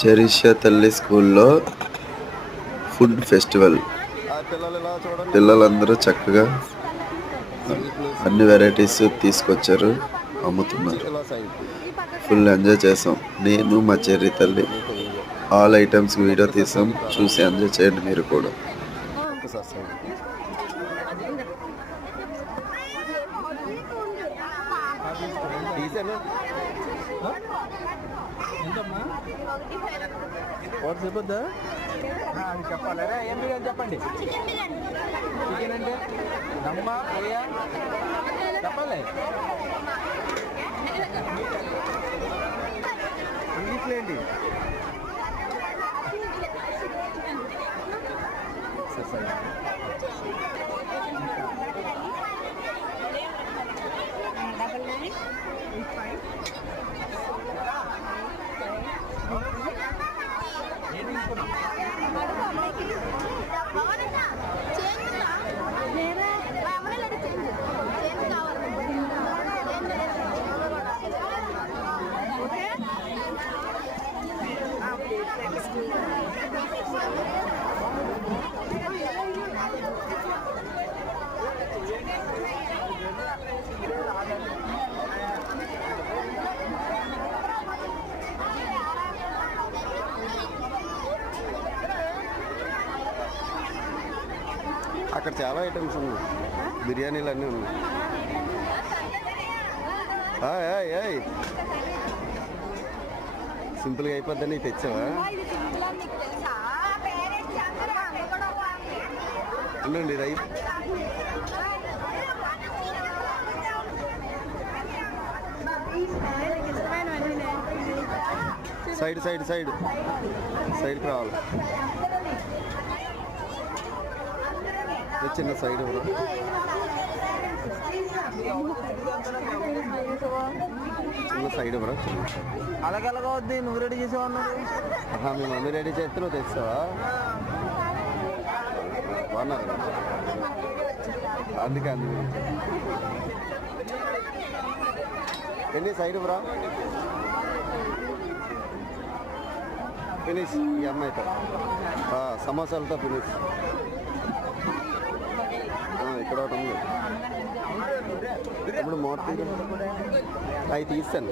చరిష్యా తల్లి స్కూల్లో food festival. పిల్లలందరూ చక్కగా అన్ని వెరైటీస్ తీసుకొచ్చారు, అమ్ముతున్నారు. ఫుల్ ఎంజాయ్ చేసాం. నేను మా చెర్రి తల్లి ఆల్ ఐటమ్స్ వీడియో తీసాం, చూసి ఎంజాయ్ చేయండి మీరు కూడా. చెప్పొద్దా చెప్పాలి ఏం బిర్యానీ చెప్పండి. చికెన్ అంటే దమ్మ ఫ్రైయా చెప్పాలి. ఇంగ్లీష్లేండి అక్కడ చాలా ఐటమ్స్ ఉన్నాయి, బిర్యానీలు అన్నీ ఉన్నాయి. సింపుల్గా అయిపోద్దని తెచ్చావా? ఉండండి రైస్ సైడ్ సైడ్ సైడ్ సైడ్కి రావాలి. చిన్న సైడ్ చిన్న సైడ్ ఎవరా అలాగలాగా వద్ది. నువ్వు రెడీ చేసావా? మీ మమ్మీ రెడీ చేస్తే నువ్వు తెచ్చావా? బాగున్నారు అందుకే ఎన్ని సైడ్ బ్రా ఫినిష్. ఈ అమ్మాయితో సమోసాలతో ఫినిష్. ఇక్కడ ఒకటి ఉంది. ఇప్పుడు మూర్తి అవి తీస్తాను.